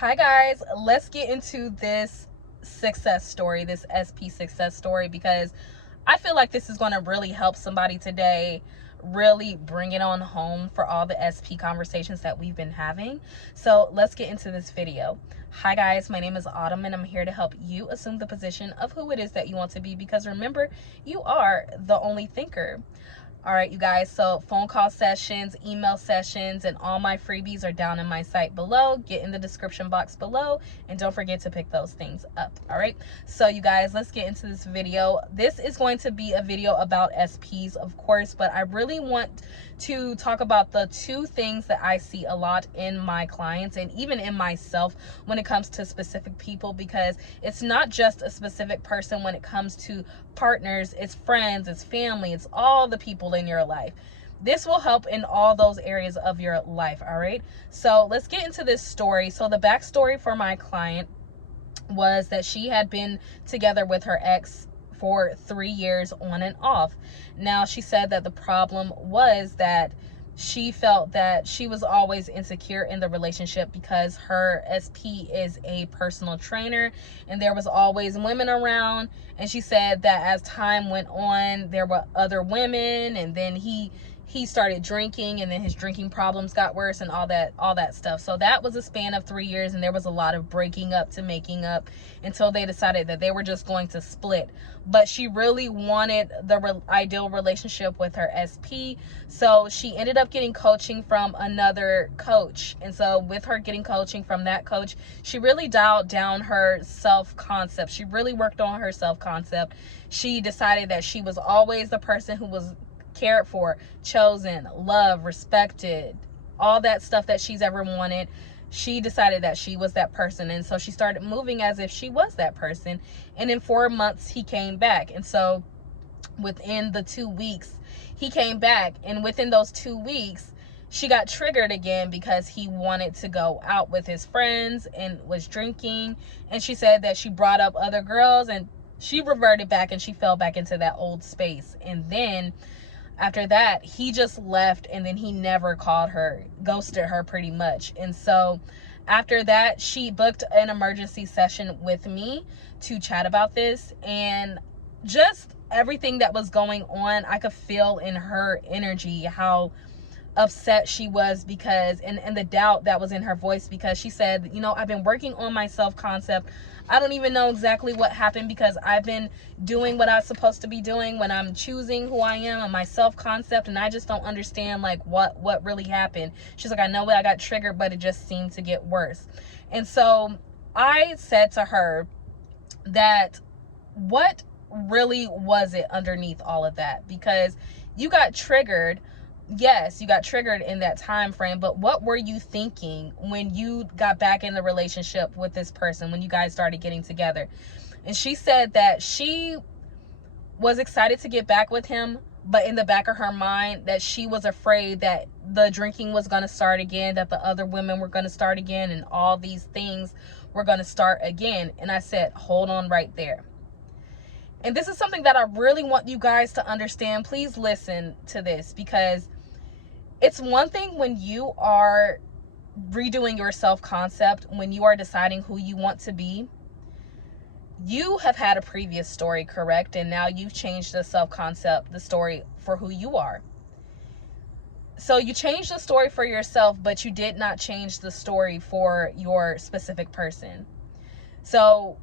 Hi guys, let's get into this success story, this SP success story, because I feel like this is going to really help somebody today, really bring it on home for all the SP conversations that we've been having. So let's get into this video. Hi guys, my name is Autumn and I'm here to help you assume the position of who it is that you want to be, because remember, you are the only thinker. All right, you guys, so phone call sessions, email sessions, and all my freebies are down in my site below. Get in the description box below, and don't forget to pick those things up. All right, so you guys, let's get into this video. This is going to be a video about SPs, of course, but I really want to talk about the two things that I see a lot in my clients and even in myself when it comes to specific people, because it's not just a specific person when it comes to partners, it's friends, it's family, it's all the people in your life. This will help in all those areas of your life. All right, so let's get into this story. So the backstory for my client was that she had been together with her ex for 3 years on and off. Now she said that the problem was that she felt that she was always insecure in the relationship because her SP is a personal trainer and there was always women around, and she said that as time went on there were other women, and then he started drinking, and then his drinking problems got worse and all that stuff. So that was a span of 3 years, and there was a lot of breaking up to making up until they decided that they were just going to split. But she really wanted the ideal relationship with her SP, so she ended up getting coaching from another coach. And so with her getting coaching from that coach, she really dialed down her self-concept. She really worked on her self-concept. She decided that she was always the person who was cared for, chosen, loved, respected, all that stuff that she's ever wanted. She decided that she was that person, and so she started moving as if she was that person. And in 4 months he came back, and so within the 2 weeks he came back, and within those 2 weeks she got triggered again because he wanted to go out with his friends and was drinking. And she said that she brought up other girls, and she reverted back and she fell back into that old space. And then after that he just left, and then he never called her, ghosted her pretty much. And so after that she booked an emergency session with me to chat about this, and just everything that was going on, I could feel in her energy how upset she was, because and the doubt that was in her voice, because she said, you know, I've been working on my self-concept. I don't even know exactly what happened, because I've been doing what I was supposed to be doing when I'm choosing who I am and my self-concept, and I just don't understand like what really happened. She's like, I know I got triggered, but it just seemed to get worse. And so I said to her that what really was it underneath all of that? Because you got triggered. Yes, you got triggered in that time frame, but what were you thinking when you got back in the relationship with this person, when you guys started getting together? And she said that she was excited to get back with him, but in the back of her mind that she was afraid that the drinking was going to start again, that the other women were going to start again, and all these things were going to start again. And I said, hold on right there. And this is something that I really want you guys to understand. Please listen to this, because it's one thing when you are redoing your self-concept, when you are deciding who you want to be. You have had a previous story, correct? And now you've changed the self-concept, the story for who you are. So you changed the story for yourself, but you did not change the story for your specific person. So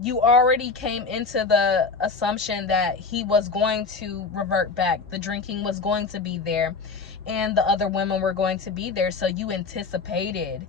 you already came into the assumption that he was going to revert back. The drinking was going to be there, and the other women were going to be there. So you anticipated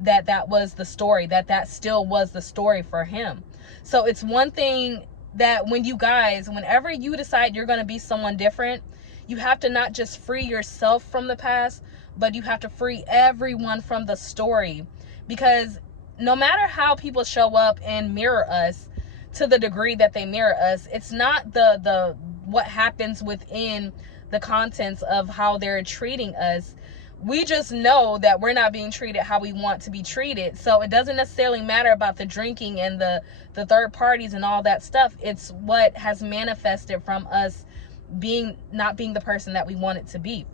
that that was the story, that still was the story for him. So it's one thing that when you guys, whenever you decide you're going to be someone different, you have to not just free yourself from the past, but you have to free everyone from the story. Because no matter how people show up and mirror us, to the degree that they mirror us, it's not the what happens within the contents of how they're treating us. We just know that we're not being treated how we want to be treated. So it doesn't necessarily matter about the drinking and the third parties and all that stuff. It's what has manifested from us not being the person that we want it to be.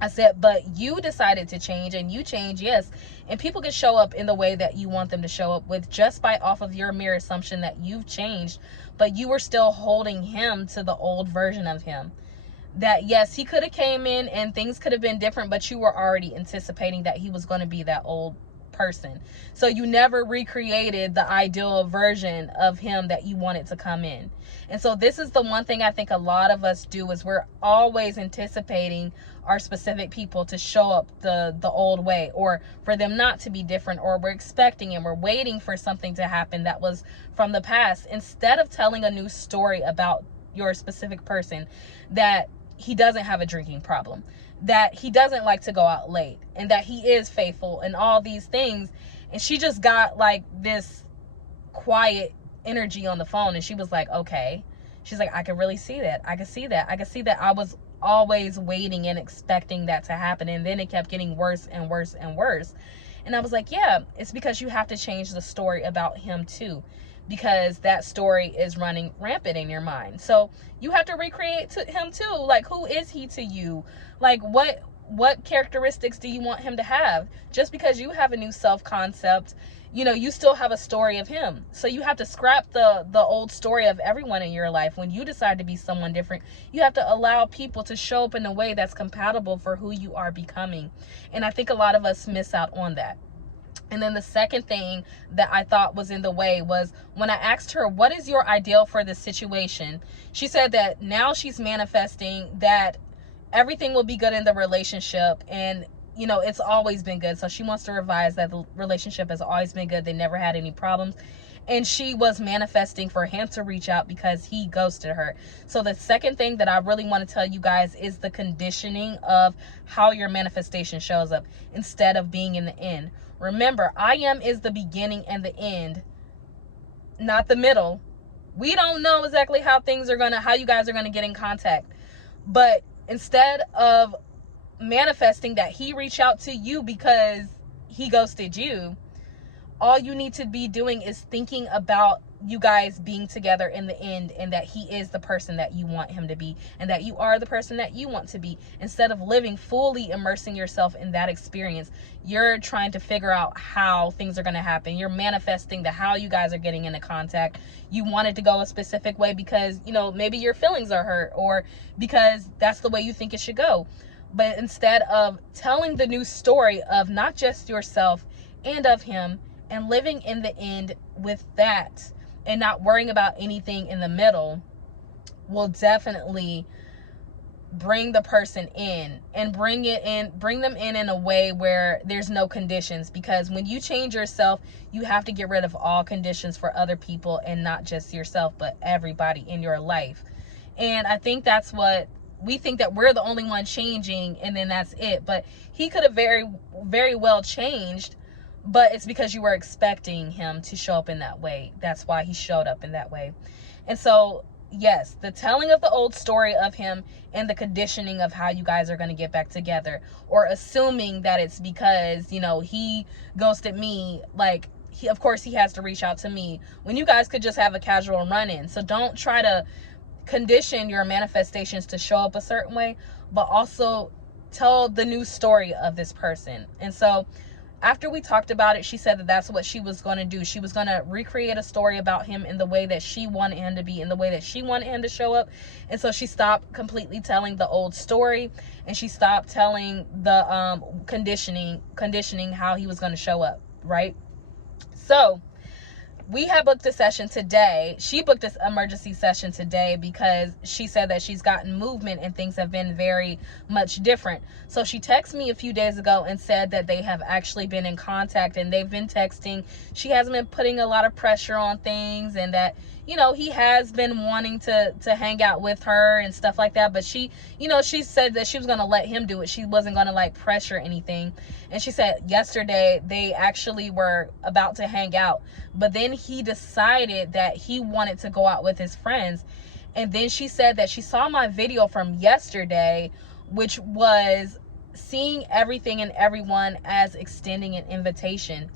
I said, but you decided to change, and you change, yes. And people can show up in the way that you want them to show up with just by off of your mere assumption that you've changed, but you were still holding him to the old version of him. That yes, he could have came in and things could have been different, but you were already anticipating that he was going to be that old person. So you never recreated the ideal version of him that you wanted to come in. And so this is the one thing I think a lot of us do, is we're always anticipating our specific people to show up the old way, or for them not to be different, or we're expecting and we're waiting for something to happen that was from the past, instead of telling a new story about your specific person, that he doesn't have a drinking problem, that he doesn't like to go out late, and that he is faithful and all these things. And she just got like this quiet energy on the phone, and she was like, okay. She's like, I can really see that. I can see that. I can see that I was always waiting and expecting that to happen, and then it kept getting worse and worse and worse. And I was like, yeah, it's because you have to change the story about him too, because that story is running rampant in your mind. So you have to recreate him too. Like, who is he to you? Like, what characteristics do you want him to have? Just because you have a new self-concept, you know, you still have a story of him. So you have to scrap the old story of everyone in your life. When you decide to be someone different, you have to allow people to show up in a way that's compatible for who you are becoming. And I think a lot of us miss out on that. And then the second thing that I thought was in the way was when I asked her, what is your ideal for this situation? She said that now she's manifesting that everything will be good in the relationship, and you know, it's always been good. So she wants to revise that the relationship has always been good. They never had any problems. And she was manifesting for him to reach out because he ghosted her. So the second thing that I really want to tell you guys is the conditioning of how your manifestation shows up instead of being in the end. Remember, I am is the beginning and the end, not the middle. We don't know exactly how you guys are gonna get in contact. But instead of manifesting that he reached out to you because he ghosted you, all you need to be doing is thinking about you guys being together in the end, and that he is the person that you want him to be, and that you are the person that you want to be. Instead of living fully immersing yourself in that experience, you're trying to figure out how things are going to happen. You're manifesting the how you guys are getting into contact. You want it to go a specific way because, you know, maybe your feelings are hurt, or because that's the way you think it should go. But instead of telling the new story of not just yourself and of him, and living in the end with that, and not worrying about anything in the middle, will definitely bring the person in, and bring them in a way where there's no conditions. Because when you change yourself, you have to get rid of all conditions for other people, and not just yourself, but everybody in your life. And I think that's what we think, that we're the only one changing, and then that's it. But he could have very, very well changed, but it's because you were expecting him to show up in that way. That's why he showed up in that way. And so, yes, the telling of the old story of him, and the conditioning of how you guys are going to get back together, or assuming that it's because, you know, he ghosted me, like, of course he has to reach out to me, when you guys could just have a casual run-in. So don't try to condition your manifestations to show up a certain way, but also tell the new story of this person. And so after we talked about it, she said that that's what she was going to do. She was going to recreate a story about him in the way that she wanted him to be, in the way that she wanted him to show up. And so she stopped completely telling the old story, and she stopped telling the conditioning how he was going to show up, right? So we have booked a session today. She booked this emergency session today because she said that she's gotten movement and things have been very much different. So she texted me a few days ago and said that they have actually been in contact, and they've been texting. She hasn't been putting a lot of pressure on things, and that, you know, he has been wanting to hang out with her and stuff like that. But she, you know, she said that she was going to let him do it. She wasn't going to like pressure anything. And she said yesterday they actually were about to hang out, but then he decided that he wanted to go out with his friends. And then she said that she saw my video from yesterday, which was seeing everything and everyone as extending an invitation.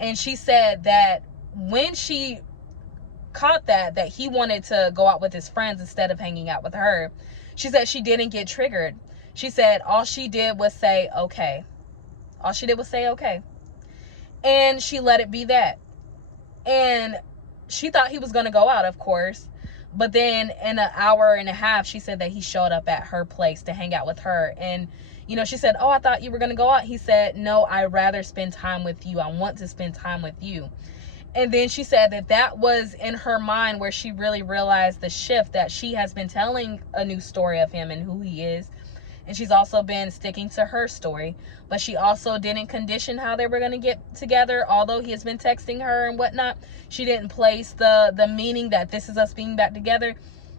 And she said that when she caught that he wanted to go out with his friends instead of hanging out with her, she said she didn't get triggered. She said all she did was say, okay. All she did was say, okay. And she let it be that. And she thought he was going to go out, of course. But then in an hour and a half, she said that he showed up at her place to hang out with her. And, you know, she said, oh, I thought you were going to go out. He said, no, I'd rather spend time with you. I want to spend time with you. And then she said that that was in her mind where she really realized the shift, that she has been telling a new story of him and who he is. And she's also been sticking to her story. But she also didn't condition how they were going to get together. Although he has been texting her and whatnot, she didn't place the meaning that this is us being back together.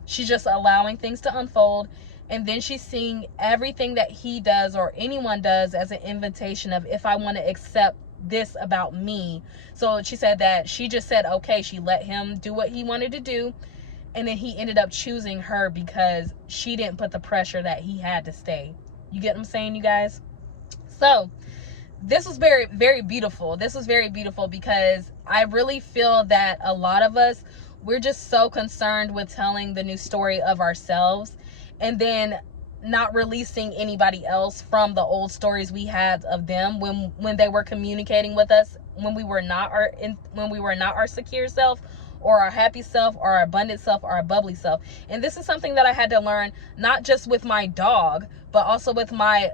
She's just allowing things to unfold. And then she's seeing everything that he does or anyone does as an invitation of, if I want to accept this about me. So she said that she just said, okay, she let him do what he wanted to do. And then he ended up choosing her because she didn't put the pressure that he had to stay. You get what I'm saying, you guys? So this was very, very beautiful. This was very beautiful because I really feel that a lot of us, we're just so concerned with telling the new story of ourselves and then not releasing anybody else from the old stories we had of them when they were communicating with us, when we were not our secure self, or our happy self, or our abundant self, or our bubbly self. And this is something that I had to learn, not just with my dog, but also with my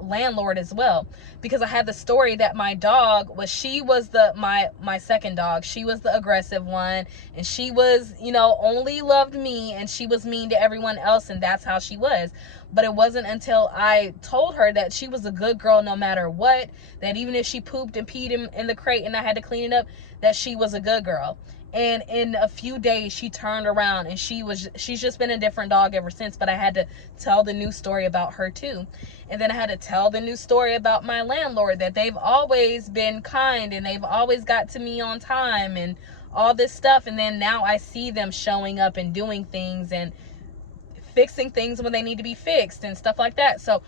landlord as well. Because I had the story that my dog was, she was my second dog. She was the aggressive one, and she was, you know, only loved me, and she was mean to everyone else, and that's how she was. But it wasn't until I told her that she was a good girl no matter what, that even if she pooped and peed in the crate and I had to clean it up, that she was a good girl. And in a few days, she turned around, and she's just been a different dog ever since. But I had to tell the new story about her too. And then I had to tell the new story about my landlord, that they've always been kind and they've always got to me on time and all this stuff. And then now I see them showing up and doing things and fixing things when they need to be fixed and stuff like that. So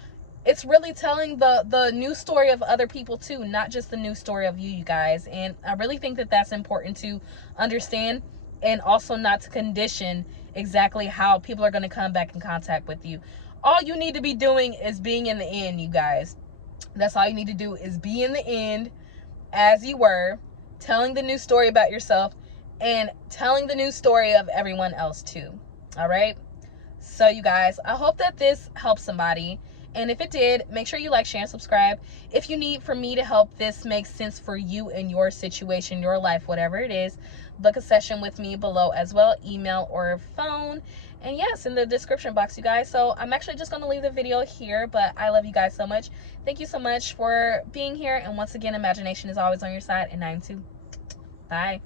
it's really telling the new story of other people too, not just the new story of you guys. And I really think that that's important to understand, and also not to condition exactly how people are going to come back in contact with you. All you need to be doing is being in the end, you guys. That's all you need to do, is be in the end as you were, telling the new story about yourself and telling the new story of everyone else too. All right. So you guys, I hope that this helps somebody. And if it did, make sure you like, share, and subscribe. If you need for me to help this make sense for you and your situation, your life, whatever it is, book a session with me below as well, email or phone. And yes, in the description box, you guys. So I'm actually just going to leave the video here, but I love you guys so much. Thank you so much for being here. And once again, imagination is always on your side, and I am too. Bye.